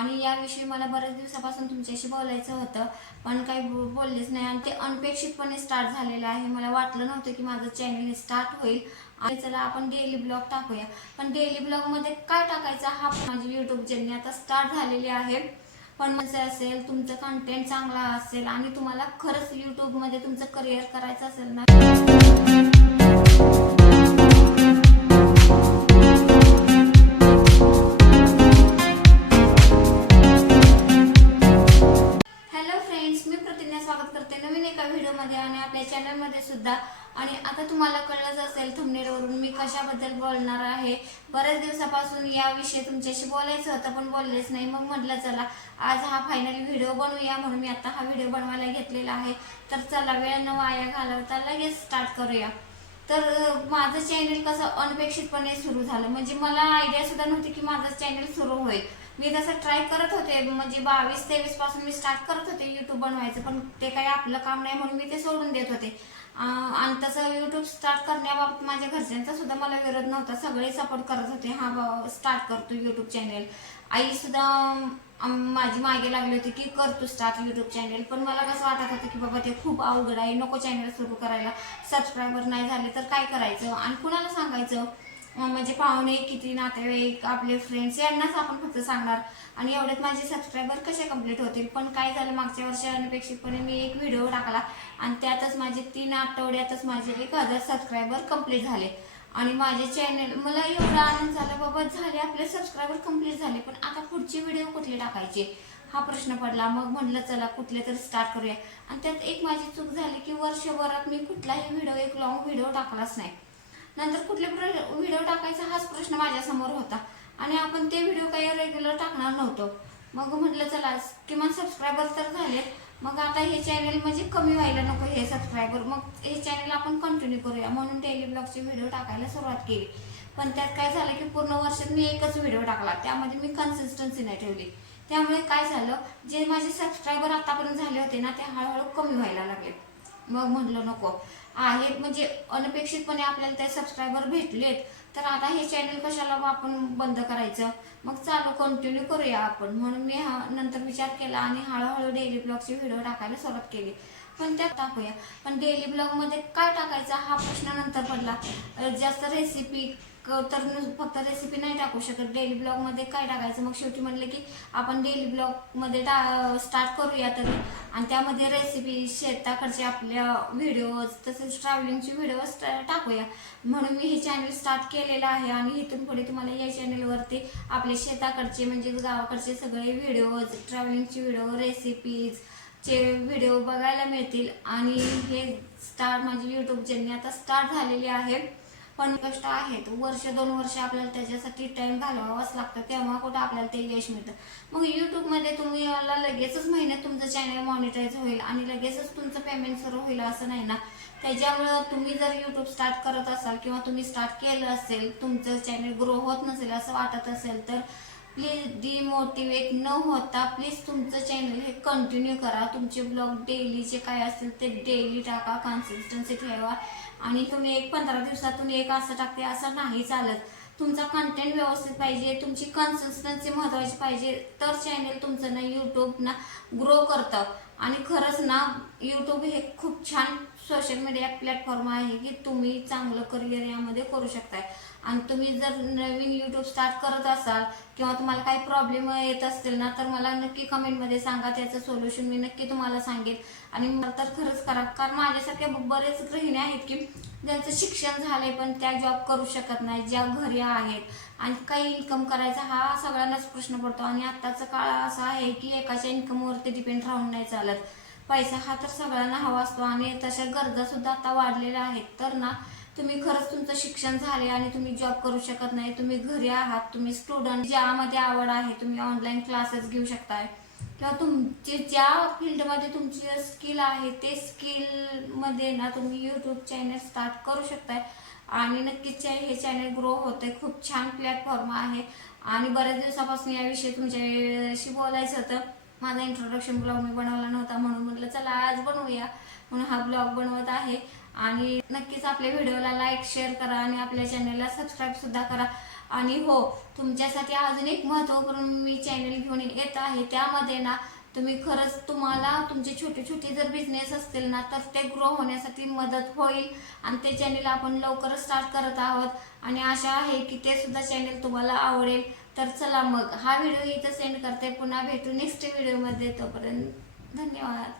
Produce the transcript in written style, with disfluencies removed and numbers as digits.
आणि याविषयी मला बऱ्याच दिवसापासून तुमच्याशी बोलायचं होतं, पण काही बोललेच नाही आणि ते अनपेक्षितपणे स्टार्ट झालेलं आहे. मला वाटलं नव्हतं की माझं चॅनल हे स्टार्ट होईल आणि चला आपण डेली ब्लॉग टाकूया. पण डेली ब्लॉगमध्ये काय टाकायचं हा माझी यूट्यूब जर्नी आता स्टार्ट झालेली आहे. पण म्हणजे असेल तुमचं कंटेंट चांगला असेल आणि तुम्हाला खरंच यूट्यूबमध्ये तुमचं करिअर करायचं असेल ना, हॅलो फ्रेंड्स, मी प्रतिज्ञा स्वागत करते नवीन एका व्हिडिओमध्ये आणि आपल्या चॅनलमध्ये सुद्धा. आणि आता तुम्हाला कळलंच असेल थंबनेलवरून मी कशाबद्दल बोलणार आहे. बऱ्याच दिवसापासून याविषयी तुमच्याशी बोलायचं होतं पण बोललेच नाही. मग म्हटलं चला आज हा फायनली व्हिडिओ बनवूया, म्हणून मी आता हा व्हिडिओ बनवायला घेतलेला आहे. तर चला वेळ न वाया घालवता लगेच स्टार्ट करूया. तर माझं चॅनल कसं अनपेक्षितपणे सुरू झालं, म्हणजे मला आयडिया सुद्धा नव्हती की माझं चॅनल सुरू होईल. मी तसं ट्राय करत होते, म्हणजे 22-23 पासून मी स्टार्ट करत होते यूट्यूब बनवायचं, पण ते काही आपलं काम नाही म्हणून मी ते सोडून देत होते. आणि तसं यूट्यूब स्टार्ट करण्याबाबत माझ्या घरच्यांचा सुद्धा मला विरोध नव्हता, सगळे सपोर्ट करत होते. हा बाबा स्टार्ट करतो यूट्यूब चॅनल. आई सुद्धा माझी मागे लागली होती की कर तू स्टार्ट यूट्यूब चॅनल. पण मला कसं वाटत होतं की बाबा ते खूप अवघड आहे, नको चॅनल सुरू करायला. सबस्क्रायबर नाही झाले तर काय करायचं आणि कुणाला सांगायचं, म्हणजे पाहुणे किती, नातेवाईक, आपले फ्रेंड्स यांनाच आपण फक्त सांगणार आणि एवढ्यात माझे सबस्क्रायबर कसे कंप्लीट होतील. पण काय झालं, मागच्या वर्षी अनपेक्षितपणे मी एक व्हिडिओ टाकला आणि त्यातच माझे 3 आठवड्यातच माझे 1000 सबस्क्रायबर कंप्लीट झाले. आणि माझे चॅनल, मला एवढा आनंद झाला बाबा झाले आपले सबस्क्रायबर कंप्लीट झाले, पण आता पुढचे व्हिडिओ कुठले टाकायचे हा प्रश्न पडला. मग म्हटलं चला कुठले तरी स्टार्ट करूया. आणि त्यात एक माझी चूक झाली की वर्षभरात मी कुठलाही व्हिडिओ, एक लॉंग व्हिडिओ टाकलाच नाही. नंतर कुठले व्हिडिओ टाकायचा हाच प्रश्न माझ्यासमोर होता आणि आपण ते व्हिडिओ काही रेग्युलर टाकणार नव्हतो. मग म्हटलं चला किमान सबस्क्रायबर तर झाले, मग आता हे चॅनल म्हणजे कमी व्हायला नको हे सबस्क्रायबर, मग हे चॅनल आपण कंटिन्यू करूया म्हणून डेली ब्लॉगचे व्हिडिओ टाकायला सुरुवात केली. पण त्यात काय झालं की पूर्ण वर्षात मी एकच व्हिडिओ टाकला, त्यामध्ये मी कन्सिस्टन्सी नाही ठेवली. त्यामुळे काय झालं, जे माझे सबस्क्रायबर आतापर्यंत झाले होते ना ते हळूहळू कमी व्हायला लागले. मग म्हटलं नको आहे, म्हणजे अनपेक्षितपणे आपल्याला ते सबस्क्रायबर भेटलेत तर आता हे चॅनल कशाला आपण बंद करायचं, मग चालू कंटिन्यू करूया आपण. म्हणून मी नंतर विचार केला आणि हळूहळू डेली ब्लॉगचे व्हिडिओ टाकायला सुरुवात केली. पण त्यात टाकूया, पण डेली ब्लॉगमध्ये काय टाकायचा हा प्रश्न नंतर पडला. जास्त रेसिपी तर फक्त रेसिपी नाही टाकू शकत, डेली ब्लॉगमध्ये काय टाकायचं. मग शेवटी म्हणलं की आपण डेली ब्लॉगमध्ये स्टार्ट करूया तरी, आणि त्यामध्ये रेसिपी, शेताकडचे आपल्या व्हिडिओज, तसेच ट्रॅव्हलिंगचे व्हिडिओज टाकूया. म्हणून मी हे चॅनल स्टार्ट केलेलं आहे आणि इथून पुढे तुम्हाला या चॅनलवरती आपले शेताकडचे म्हणजे गावाकडचे सगळे व्हिडिओज, ट्रॅव्हलिंगचे व्हिडिओ, रेसिपीजचे व्हिडिओ बघायला मिळतील. आणि हे स्टार्ट माझी यूट्यूब जर्नी आता स्टार्ट झालेली आहे. पण कष्ट आहेत, 1-2 वर्ष आपल्याला त्याच्यासाठी टाइम घालवावाच लागतं, तेव्हा कुठं आपल्याला ते यश मिळतं. मग यूट्यूबमध्ये तुम्ही याला लगेचच महिन्यात तुमचं चॅनल मॉनिटाईज होईल आणि लगेचच तुमचं पेमेंट सुरू होईल असं नाही ना. त्याच्यामुळं तुम्ही जर यूट्यूब स्टार्ट करत असाल किंवा तुम्ही स्टार्ट केलं असेल, तुमचं चॅनल ग्रो होत नसेल असं वाटत असेल तर प्लीज डिमोटिवेट न होता प्लीज तुमचं चॅनल हे कंटिन्यू करा. तुमचे ब्लॉग डेलीचे काय असतील ते डेली टाका, कन्सिस्टन्सी ठेवा. आणि तुम्ही 15 दिवसातून एक असं टाकते असं नाही चालत. तुमचा कंटेंट व्यवस्थित पाहिजे, तुमची कन्सिस्टन्सी महत्त्वाची पाहिजे, तर चॅनल तुमचं ना यूट्यूब ना ग्रो करतं. आणि खरंच ना यूट्यूब हे खूप छान सोशल मीडिया प्लॅटफॉर्म आहे की तुम्ही चांगलं करिअर यामध्ये करू शकताय. आणि तुम्ही जर नवीन यूट्यूब स्टार्ट करत असाल किंवा तुम्हाला काही प्रॉब्लेम येत असतील ना तर मला नक्की कमेंटमध्ये सांगा, त्याचं सोल्युशन मी नक्की तुम्हाला सांगेन. आणि मला तर खरंच करा, कारण माझ्यासारख्या बरेच गृहिणी आहेत की ज्यांचं शिक्षण झालंय पण त्या जॉब करू शकत नाही, ज्या घरी आहेत आणि काही इन्कम करायचा हा सगळ्यांनाच प्रश्न पडतो. आणि आत्ताचा काळ असा आहे की एकाच्या इन्कमवरती डिपेंड राहून नाही चालत. पैसा हा तर सगळ्यांना हवा असतो आणि तशा गरजा सुद्धा आता वाढलेल्या आहेत. तर ना तुम्ही खरंच तुमचं शिक्षण झाले आणि तुम्ही जॉब करू शकत नाही, तुम्ही घरी आहात, तुम्ही स्टुडंट, ज्यामध्ये आवड आहे तुम्ही ऑनलाईन क्लासेस घेऊ शकताय किंवा तुमची ज्या फील्डमध्ये तुमची स्किल आहे ते स्किलमध्ये ना तुम्ही यूट्यूब चॅनल स्टार्ट करू शकताय. आणि नक्कीच हे चॅनल ग्रो होते, खूप छान प्लॅटफॉर्म आहे. आणि बऱ्याच दिवसापासून याविषयी तुमच्याशी बोलायचं होतं. माझा इंट्रोडक्शन ब्लॉग मी बनवला नव्हता म्हणून म्हटलं चला आज बनवूया, म्हणून हा ब्लॉग बनवत आहे. आणि नक्कीच आपल्या व्हिडिओला लाईक शेअर करा आणि आपल्या चॅनलला सबस्क्राईब सुद्धा करा. आणि हो, तुमच्यासाठी अजून एक महत्त्वपूर्ण मी चॅनल घेऊन येत आहे. त्यामध्ये ना तुम्ही खरंच तुम्हाला तुमचे छोटे छोटे जर बिझनेस असतील ना तर ते ग्रो होण्यासाठी मदत होईल. आणि ते चॅनल आपण लवकरच स्टार्ट करत आहोत आणि आशा आहे की ते सुद्धा चॅनल तुम्हाला आवडेल. तर चला मग हा व्हिडिओ इथं सेंड करते. पुन्हा भेटू नेक्स्ट व्हिडिओमध्ये. तोपर्यंत धन्यवाद.